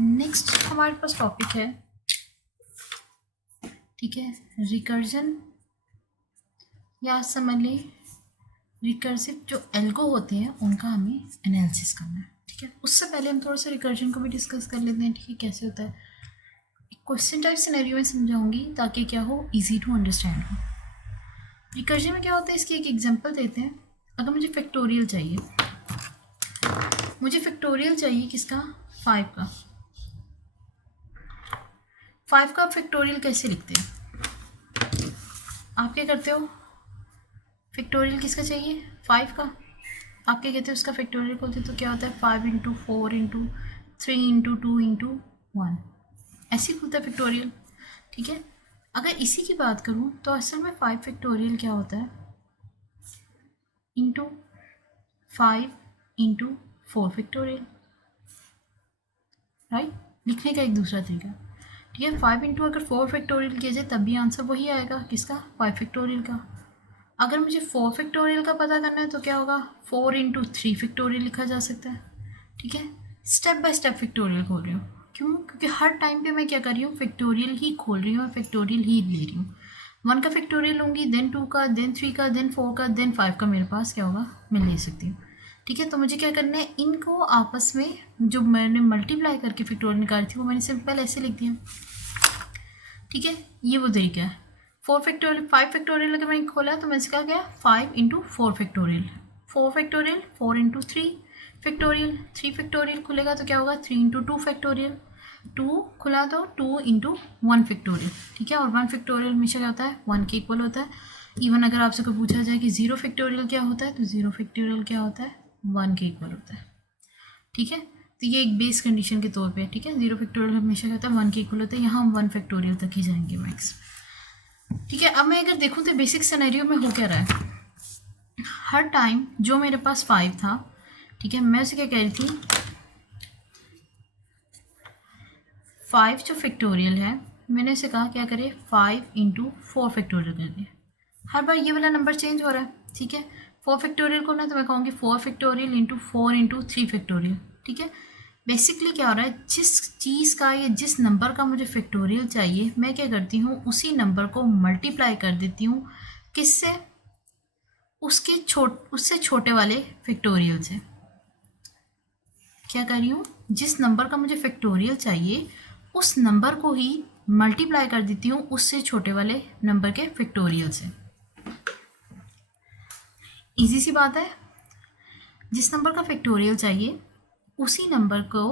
Next हमारे पास topic है, ठीक है, रिकर्जन, या समझ लें रिकर्सिव जो एल्गो होते हैं उनका हमें एनालिसिस करना है। ठीक है, उससे पहले हम थोड़ा सा रिकर्जन को भी डिस्कस कर लेते हैं। ठीक है, कैसे होता है, एक क्वेश्चन टाइप सिनेरियो में समझाऊंगी ताकि क्या हो, इजी टू अंडरस्टैंड हो। रिकर्जन में क्या होता है, इसकी एक एग्जांपल देते हैं। अगर मुझे फैक्टोरियल चाहिए, किसका, 5 का। 5 का फैक्टोरियल कैसे लिखते हैं, आप क्या करते हो, फैक्टोरियल किसका चाहिए, 5 का। आप क्या कहते हो, उसका फैक्टोरियल खोलते तो क्या होता है, 5 इंटू 4 इंटू 3 इंटू 2 इंटू 1, ऐसे ही खुलता है फैक्टोरियल। ठीक है, अगर इसी की बात करूँ तो असल में 5 फैक्टोरियल क्या होता है, इंटू 5 इंटू 4 फैक्टोरियल, राइट, लिखने का एक दूसरा तरीका। ठीक है, 5 इंटू अगर 4 फैक्टोरियल किया जाए तब भी आंसर वही आएगा, किसका, 5 फैक्टोरियल का। अगर मुझे 4 फैक्टोरियल का पता करना है तो क्या होगा, 4 इंटू 3 फैक्टोरियल लिखा जा सकता है। ठीक है, स्टेप बाय स्टेप फैक्टोरियल खोल रही हूँ, क्यों, क्योंकि हर टाइम पे मैं क्या कर रही हूँ, फैक्टोरियल ही खोल रही हूँ, फैक्टोरियल ही ले रही हूँ। 1 का फैक्टोरियल लूँगी, देन 2 का, देन 3 का, देन 4 का, देन 5 का मेरे पास क्या होगा, मैं ले सकती हूँ। ठीक है, तो मुझे क्या करना है, इनको आपस में जो मैंने मल्टीप्लाई करके फैक्टोरियल निकाली थी वो मैंने सिंपल ऐसे लिख दिया। ठीक है, ये वो तरीका है। 4 फैक्टोरियल, 5 फैक्टोरियल अगर मैंने खोला तो मैंने कहा गया 5 into 4 factorial, 4 factorial, 4 into 3 factorial, 3 factorial खुलेगा तो क्या होगा, 3 इंटू 2 फैक्टोरियल, 2 खुला तो 2 इंटू 1 फैक्टोरियल। ठीक है, और 1 फैक्टोरियल हमेशा क्या होता है, 1 के इक्वल होता है। इवन अगर आपसे कोई पूछा जाए कि 0 फैक्टोरियल क्या होता है, तो 0 फैक्टोरियल क्या होता है, 1 के इक्वल होता है। ठीक है, तो ये एक बेस कंडीशन के तौर पे। ठीक है, 0 फैक्टोरियल हमेशा कहता है 1 के इक्वल होता है, यहाँ हम 1 फैक्टोरियल तक ही जाएंगे मैक्स। ठीक है, अब मैं अगर देखूँ तो बेसिक सिनेरियो में हो क्या रहा है, हर टाइम जो मेरे पास 5 था, ठीक है, मैं उसे क्या कह रही थी, 5 जो फैक्टोरियल है, मैंने उसे कहा क्या करे, 5 इंटू 4 फैक्टोरियल कर दिया। हर बार ये वाला नंबर चेंज हो रहा है। ठीक है, 4 फैक्टोरियल को ना तो मैं कहूँगी 4 फैक्टोरियल इंटू 4 इंटू 3 फैक्टोरियल। ठीक है, बेसिकली क्या हो रहा है, जिस चीज़ का या जिस नंबर का मुझे फैक्टोरियल चाहिए, मैं क्या करती हूँ, उसी नंबर को मल्टीप्लाई कर देती हूँ, किससे, उससे छोटे वाले फैक्टोरियल से। क्या कर रही हूँ, जिस नंबर का मुझे फैक्टोरियल चाहिए उस नंबर को ही मल्टीप्लाई कर देती हूँ उससे छोटे वाले नंबर के फैक्टोरियल से। इजी सी बात है, जिस नंबर का फैक्टोरियल चाहिए उसी नंबर को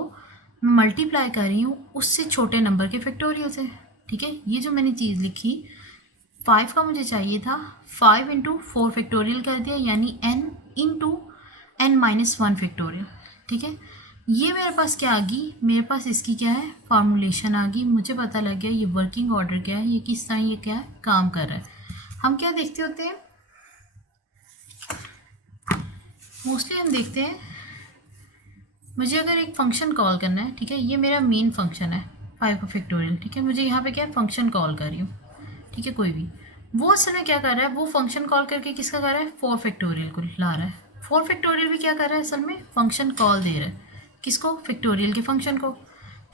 मल्टीप्लाई कर रही हूँ उससे छोटे नंबर के फैक्टोरियल से। ठीक है, ये जो मैंने चीज़ लिखी, 5 का मुझे चाहिए था, 5 इंटू 4 फैक्टोरियल कर दिया, यानी n इंटू n-1 फैक्टोरियल। ठीक है, ये मेरे पास क्या आ गई, मेरे पास इसकी क्या है, फॉर्मूलेशन आ गई, मुझे पता लग गया ये वर्किंग ऑर्डर क्या है, ये किस तरह ये क्या है काम कर रहा है। हम क्या देखते होते हैं, मोस्टली हम देखते हैं, मुझे अगर एक फंक्शन कॉल करना है, ठीक है, ये मेरा मेन फंक्शन है 5 का फैक्टोरियल। ठीक है, मुझे यहाँ पे क्या है, फंक्शन कॉल कर रही हूँ। ठीक है, कोई भी, वो असल में क्या कर रहा है, वो फंक्शन कॉल करके किसका कर रहा है, 4 फैक्टोरियल को ला रहा है। 4 फैक्टोरियल भी क्या कर रहा है, असल में फंक्शन कॉल दे रहा है, किसको, फैक्टोरियल के फंक्शन को।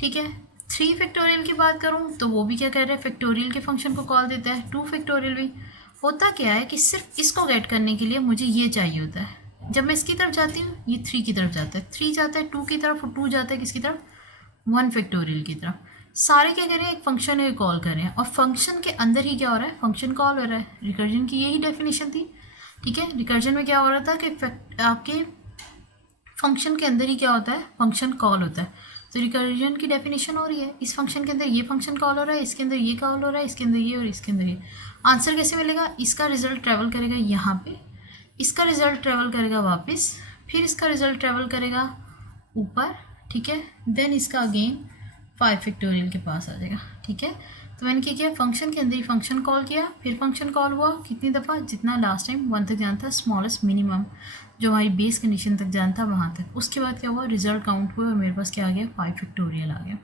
ठीक है, 3 फैक्टोरियल की बात करूँ तो वो भी क्या कर रहा है, फैक्टोरियल के फंक्शन को कॉल देता है। 2 फैक्टोरियल भी, होता क्या है कि सिर्फ इसको गेट करने के लिए मुझे ये चाहिए होता है, जब मैं इसकी तरफ जाती हूँ ये 3 की तरफ जाता है, 3 जाता है 2 की तरफ, और 2 जाता है किसकी तरफ, 1 फैक्टोरियल की तरफ। सारे क्या करें, एक फंक्शन है कॉल कर रहे हैं, और फंक्शन के अंदर ही क्या हो रहा है, फंक्शन कॉल हो रहा है। रिकर्जन की यही डेफिनेशन थी। ठीक है, रिकर्जन में क्या हो रहा था कि आपके फंक्शन के अंदर ही क्या होता है, फंक्शन कॉल होता है। तो रिकर्जन की डेफिनेशन हो रही है, इस फंक्शन के अंदर ये फंक्शन कॉल हो रहा है, इसके अंदर ये कॉल हो रहा है, इसके अंदर ये और इसके अंदर ये। आंसर कैसे मिलेगा, इसका रिजल्ट ट्रैवल करेगा यहाँ पे, इसका रिजल्ट ट्रैवल करेगा वापस, फिर इसका रिजल्ट ट्रैवल करेगा ऊपर। ठीक है, देन इसका अगेन 5 फैक्टोरियल के पास आ जाएगा। ठीक है, तो मैंने क्या किया, फंक्शन के अंदर ही फंक्शन कॉल किया, फिर फंक्शन कॉल हुआ कितनी दफ़ा, जितना लास्ट टाइम 1 तक जाना था, स्मॉलेस्ट मिनिमम जो हमारी बेस कंडीशन तक जाना था वहाँ तक। उसके बाद क्या हुआ, रिजल्ट काउंट हुआ और मेरे पास क्या आ गया, 5 फैक्टोरियल आ गया।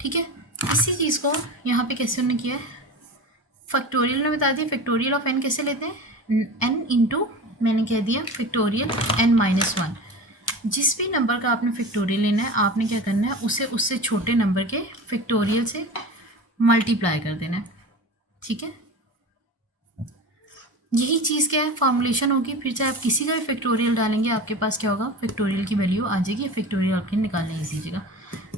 ठीक है, इसी चीज़ को यहाँ पे कैसे उन्होंने किया है, फैक्टोरियल ने बता दिया, फैक्टोरियल ऑफ n कैसे लेते हैं, n इंटू मैंने कह दिया फैक्टोरियल n-1। जिस भी नंबर का आपने फैक्टोरियल लेना है, आपने क्या करना है, उसे उससे छोटे नंबर के फैक्टोरियल से मल्टीप्लाई कर देना है, ठीक है। यही चीज़ क्या है, फॉर्मुलेशन होगी। फिर चाहे आप किसी का भी फैक्टोरियल डालेंगे, आपके पास क्या होगा, फैक्टोरियल की वैल्यू आ जाएगी, फैक्टोरियल आपके निकालने की जगह।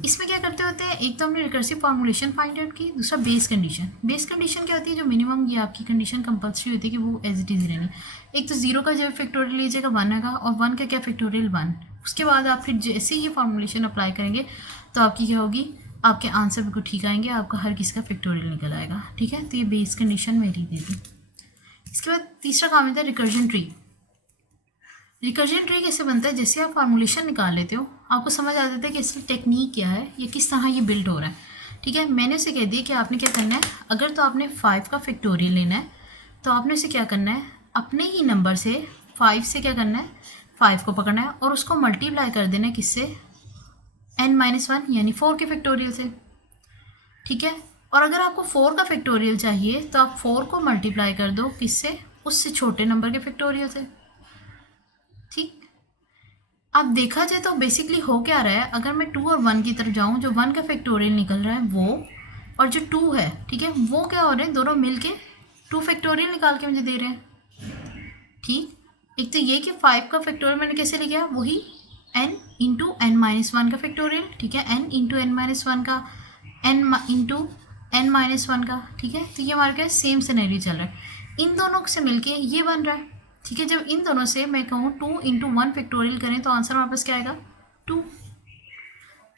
इसमें क्या करते होते हैं, एक तो हमने रिकर्सिव फॉर्मुलेशन फाइंड आउट की, दूसरा बेस कंडीशन। बेस कंडीशन क्या होती है, जो मिनिमम ये आपकी कंडीशन कंपल्सरी होती है कि वो एज इट इज़ रहनी। एक तो जीरो का जब फैक्टोरियल लीजिएगा 1 आएगा, और 1 का क्या फैक्टोरियल 1। उसके बाद आप फिर जैसे ही ये फॉर्मुलेशन अप्लाई करेंगे तो आपकी क्या होगी, आपके आंसर बिल्कुल ठीक आएंगे, आपका हर किसी का फैक्टोरियल निकल आएगा, ठीक है। तो ये बेस कंडीशन मेरी दे दी। इसके बाद तीसरा काम होता है रिकर्जन ट्री। रिकर्जन ट्री कैसे बनता है, जैसे आप फार्मूलेशन निकाल लेते हो, आपको समझ आ जाता है कि इसकी टेक्निक क्या है, ये किस तरह ये बिल्ड हो रहा है, ठीक है। मैंने उसे कह दिया कि आपने क्या करना है, अगर तो आपने 5 का फैक्टोरियल लेना है तो आपने उसे क्या करना है, अपने ही नंबर से 5 से क्या करना है, 5 को पकड़ना है और उसको मल्टीप्लाई कर देना है किससे, n-1 यानी 4 के फैक्टोरियल से, ठीक है। और अगर आपको 4 का फैक्टोरियल चाहिए तो आप 4 को मल्टीप्लाई कर दो किससे, उससे छोटे नंबर के फैक्टोरियल से, ठीक। अब देखा जाए तो बेसिकली हो क्या रहा है, अगर मैं 2 और 1 की तरफ जाऊँ, जो 1 का फैक्टोरियल निकल रहा है वो, और जो 2 है, ठीक है, वो क्या हो रहे हैं, दोनों मिलके 2 फैक्टोरियल निकाल के मुझे दे रहे हैं, ठीक। एक तो ये कि 5 का फैक्टोरियल मैंने कैसे लिखा, वही n इंटू n-1 का फैक्टोरियल, ठीक है, n इंटू n-1 का, n इंटू n-1 का, ठीक है। तो ये हमारे क्या सेम सिनेरियो चल रहा है, इन दोनों से मिलके ये बन रहा है, ठीक है। जब इन दोनों से मैं कहूँ 2 इंटू 1 फैक्टोरियल करें तो आंसर हमारे पास क्या आएगा, 2,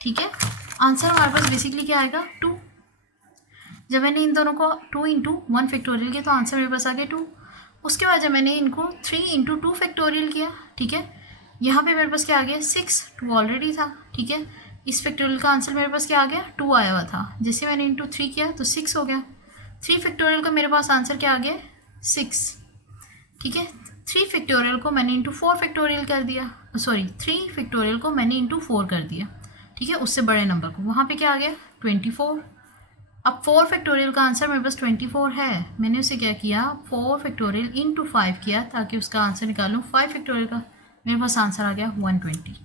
ठीक है। आंसर हमारे पास बेसिकली क्या आएगा, 2। जब मैंने इन दोनों को 2 इंटू 1 फैक्टोरियल किया तो आंसर मेरे पास आ गया 2। उसके बाद जब मैंने इनको 3 इंटू 2 फैक्टोरियल किया, ठीक है, यहाँ पे मेरे पास क्या आ गया, 6, 2 ऑलरेडी था, ठीक है। इस फैक्टोरियल का आंसर मेरे पास क्या आ गया, 2 आया हुआ था, जैसे मैंने इंटू 3 किया तो 6 हो गया। 3 फैक्टोरियल का मेरे पास आंसर क्या आ गया, 6, ठीक है। 3 फैक्टोरियल को मैंने इंटू 4 फैक्टोरियल कर दिया, सॉरी 3 फैक्टोरियल को मैंने इंटू 4 कर दिया, ठीक है, उससे बड़े नंबर को, वहाँ पे क्या आ गया 24। अब 4 फैक्टोरियल का आंसर मेरे पास 24 है, मैंने उसे क्या किया, 4 फैक्टोरियल इंटू 5 किया ताकि उसका आंसर निकालूँ 5 फैक्टोरियल का, मेरे पास आंसर आ गया 120।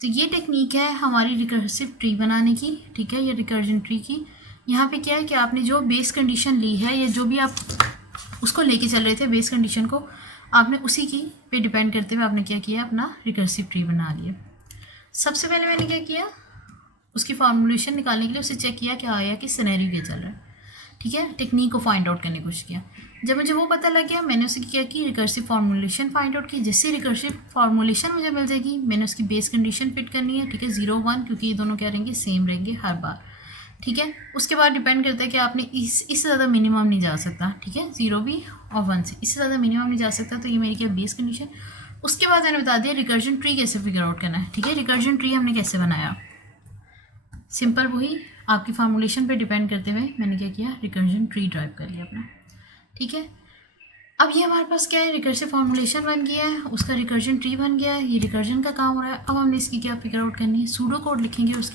तो ये टेक्निक है हमारी रिकर्सिव ट्री बनाने की, ठीक है, ये रिकर्जन ट्री की। यहाँ पे क्या है कि आपने जो बेस कंडीशन ली है या जो भी आप उसको लेके चल रहे थे बेस कंडीशन को, आपने उसी की पे डिपेंड करते हुए आपने क्या किया, अपना रिकर्सिव ट्री बना लिया। सबसे पहले मैंने क्या किया, उसकी फॉर्मुलेशन निकालने के लिए उसे चेक किया क्या आया कि सिनेरियो क्या चल रहा है, ठीक है, टेक्निक को फाइंड आउट करने की कोशिश किया। जब मुझे वो पता लग गया, मैंने उसे क्या की, रिकर्सिव फॉर्मुलेशन फाइंड आउट की। जैसे रिकर्सिव फॉर्मुलेशन मुझे मिल जाएगी, मैंने उसकी बेस कंडीशन फिट करनी है, ठीक है, 0, 1, क्योंकि ये दोनों क्या रहेंगे, सेम रहेंगे हर बार, ठीक है। उसके बाद डिपेंड करता है कि आपने इससे ज़्यादा मिनिमम नहीं जा सकता, ठीक है, 0 भी और 1 से इससे ज़्यादा मिनिमम नहीं जा सकता, तो ये मेरी क्या बेस कंडीशन। उसके बाद मैंने बता दिया रिकर्जन ट्री कैसे फिगर आउट करना है, ठीक है। रिकर्जन ट्री हमने कैसे बनाया, सिंपल वही आपकी फार्मूलेशन पे डिपेंड करते हुए मैंने क्या किया, रिकर्जन ट्री ड्राइव कर लिया अपना, ठीक है। अब ये हमारे पास क्या है, रिकर्सिव फॉर्मूलेशन बन गया है, उसका रिकर्जन ट्री बन गया है, ये रिकर्जन का काम हो रहा है। अब हमने इसकी क्या फिगर आउट करनी है, सूडो कोड लिखेंगे उसकी